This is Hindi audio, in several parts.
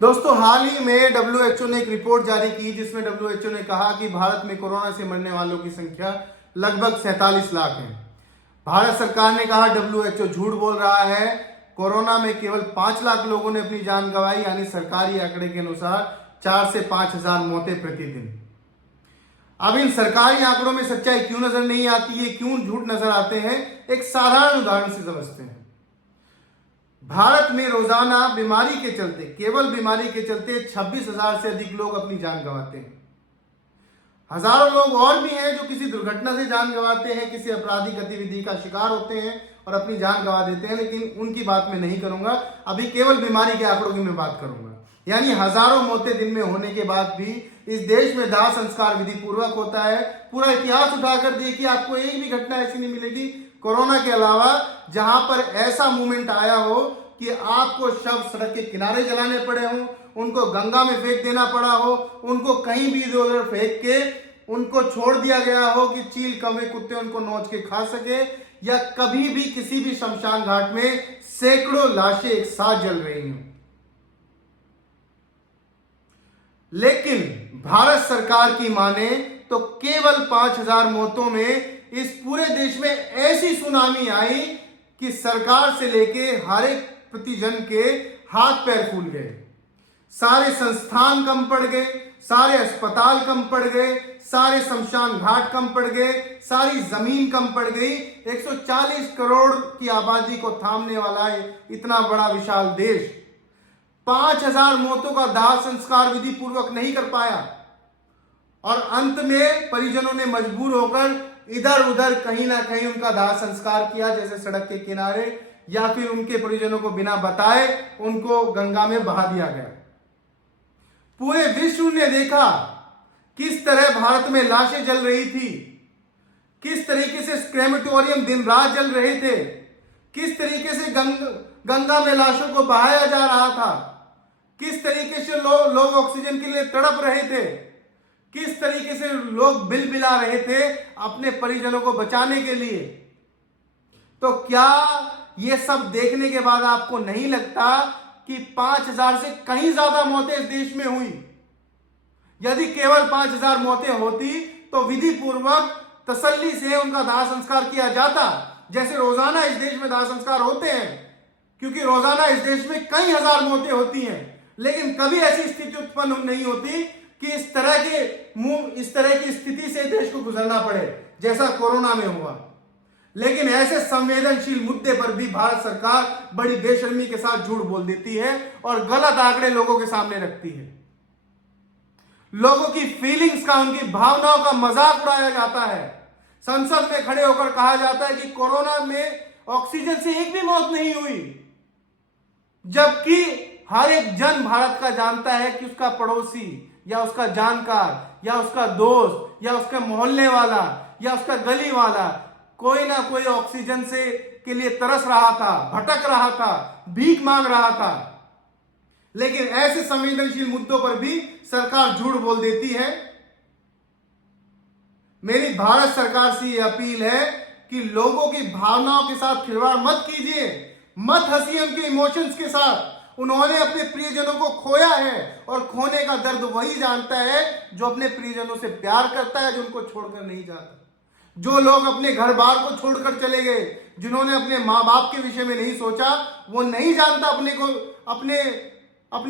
दोस्तों, हाल ही में डब्ल्यूएचओ ने एक रिपोर्ट जारी की जिसमें डब्ल्यूएचओ ने कहा कि भारत में कोरोना से मरने वालों की संख्या लगभग 47 लाख है। भारत सरकार ने कहा डब्ल्यूएचओ झूठ बोल रहा है। कोरोना में केवल 5 लाख लोगों ने अपनी जान गंवाई, यानी सरकारी आंकड़े के अनुसार 4 से 5 हजार मौतें प्रतिदिन। अब इन सरकारी आंकड़ों में सच्चाई क्यों नजर नहीं आती है, क्यों झूठ नजर आते हैं, एक साधारण उदाहरण से समझते हैं। भारत में रोजाना बीमारी के चलते, केवल बीमारी के चलते 26,000 से अधिक लोग अपनी जान गंवाते हैं। हजारों लोग और भी हैं जो किसी दुर्घटना से जान गंवाते हैं, किसी आपराधिक गतिविधि का शिकार होते हैं और अपनी जान गंवा देते हैं, लेकिन उनकी बात मैं नहीं करूंगा। अभी केवल बीमारी के आंकड़ों की मैं बात करूंगा। यानी हजारों मौतें दिन में होने के बाद भी इस देश में दाह संस्कार विधि पूर्वक होता है। पूरा इतिहास उठाकर देखिए, आपको एक भी घटना ऐसी नहीं मिलेगी कोरोना के अलावा जहां पर ऐसा मूवमेंट आया हो कि आपको शव सड़क के किनारे जलाने पड़े हों, उनको गंगा में फेंक देना पड़ा हो, उनको कहीं भी इधर उधर फेंक के उनको छोड़ दिया गया हो कि चील कौवे कुत्ते उनको नोच के खा सके, या कभी भी किसी भी शमशान घाट में सैकड़ों लाशें एक साथ जल रही हों। लेकिन भारत सरकार की माने तो केवल 5,000 मौतों में इस पूरे देश में ऐसी सुनामी आई कि सरकार से लेके हर एक प्रतिजन के हाथ पैर फूल गए। सारे संस्थान कम पड़ गए, सारे अस्पताल कम पड़ गए, सारे शमशान घाट कम पड़ गए, सारी जमीन कम पड़ गई। 140 करोड़ की आबादी को थामने वाला है इतना बड़ा विशाल देश 5,000 मौतों का दाह संस्कार विधि पूर्वक नहीं कर पाया, और अंत में परिजनों ने मजबूर होकर इधर उधर कहीं ना कहीं उनका दाह संस्कार किया, जैसे सड़क के किनारे, या फिर उनके परिजनों को बिना बताए उनको गंगा में बहा दिया गया। पूरे विश्व ने देखा किस तरह भारत में लाशें जल रही थी, किस तरीके से क्रेमेटोरियम दिन रात जल रहे थे, किस तरीके से गंगा में लाशों को बहाया जा रहा था, किस तरीके से लोग ऑक्सीजन के लिए तड़प रहे थे, किस तरीके से लोग बिलबिला रहे थे अपने परिजनों को बचाने के लिए। तो क्या ये सब देखने के बाद आपको नहीं लगता कि 5,000 से कहीं ज्यादा मौतें इस देश में हुई? यदि केवल 5,000 मौतें होती तो विधि पूर्वक तसल्ली से उनका दाह संस्कार किया जाता, जैसे रोजाना इस देश में दाह संस्कार होते हैं, क्योंकि रोजाना इस देश में कई हजार मौतें होती हैं। लेकिन कभी ऐसी स्थिति उत्पन्न नहीं होती कि इस तरह की स्थिति से देश को गुजरना पड़े जैसा कोरोना में हुआ। लेकिन ऐसे संवेदनशील मुद्दे पर भी भारत सरकार बड़ी बेशर्मी के साथ झूठ बोल देती है और गलत आंकड़े लोगों के सामने रखती है। लोगों की फीलिंग्स का, उनकी भावनाओं का मजाक उड़ाया जाता है। संसद में खड़े होकर कहा जाता है कि कोरोना में ऑक्सीजन से एक भी मौत नहीं हुई, जबकि हर एक जन भारत का जानता है कि उसका पड़ोसी या उसका जानकार या उसका दोस्त या उसका मोहल्ले वाला या उसका गली वाला कोई ना कोई ऑक्सीजन से के लिए तरस रहा था, भटक रहा था, भीख मांग रहा था। लेकिन ऐसे संवेदनशील मुद्दों पर भी सरकार झूठ बोल देती है। मेरी भारत सरकार से यह अपील है कि लोगों की भावनाओं के साथ खिलवाड़ मत कीजिए, मत हंसिए उनके इमोशंस के साथ। उन्होंने अपने प्रियजनों को खोया है और खोने का दर्द वही जानता है जो अपने प्रियजनों से प्यार करता है, जो उनको छोड़कर नहीं जाता। जो लोग अपने घर बार को छोड़कर चले गए, जिन्होंने अपने माँ बाप के विषय में नहीं सोचा, वो नहीं जानता अपने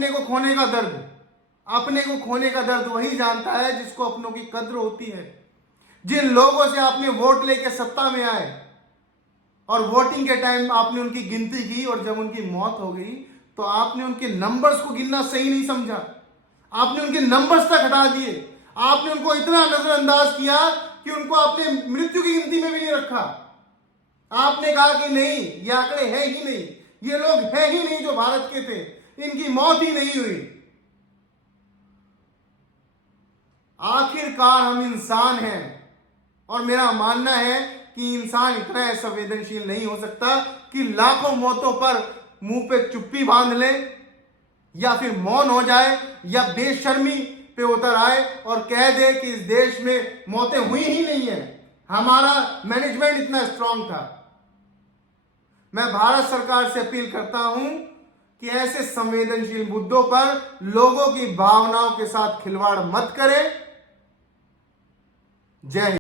को खोने का दर्द। अपने को खोने का दर्द वही जानता है जिसको अपनों की कद्र होती है। जिन लोगों से आपने वोट लेके सत्ता में आए और वोटिंग के टाइम आपने उनकी गिनती की और जब उनकी मौत हो गई तो आपने उनके नंबर्स को गिनना सही नहीं समझा, आपने उनके नंबर्स तक हटा दिए, आपने उनको इतना नजरअंदाज किया कि उनको आपने मृत्यु की गिनती में भी नहीं रखा। आपने कहा कि नहीं, ये आंकड़े हैं ही नहीं, ये लोग हैं ही नहीं जो भारत के थे, इनकी मौत ही नहीं हुई। आखिरकार हम इंसान हैं और मेरा मानना है कि इंसान इतना संवेदनशील नहीं हो सकता कि लाखों मौतों पर मुंह पे चुप्पी बांध ले, या फिर मौन हो जाए, या बेशर्मी पे उतर आए और कह दे कि इस देश में मौतें हुई ही नहीं है, हमारा मैनेजमेंट इतना स्ट्रांग था। मैं भारत सरकार से अपील करता हूं कि ऐसे संवेदनशील मुद्दों पर लोगों की भावनाओं के साथ खिलवाड़ मत करें। जय हिंद।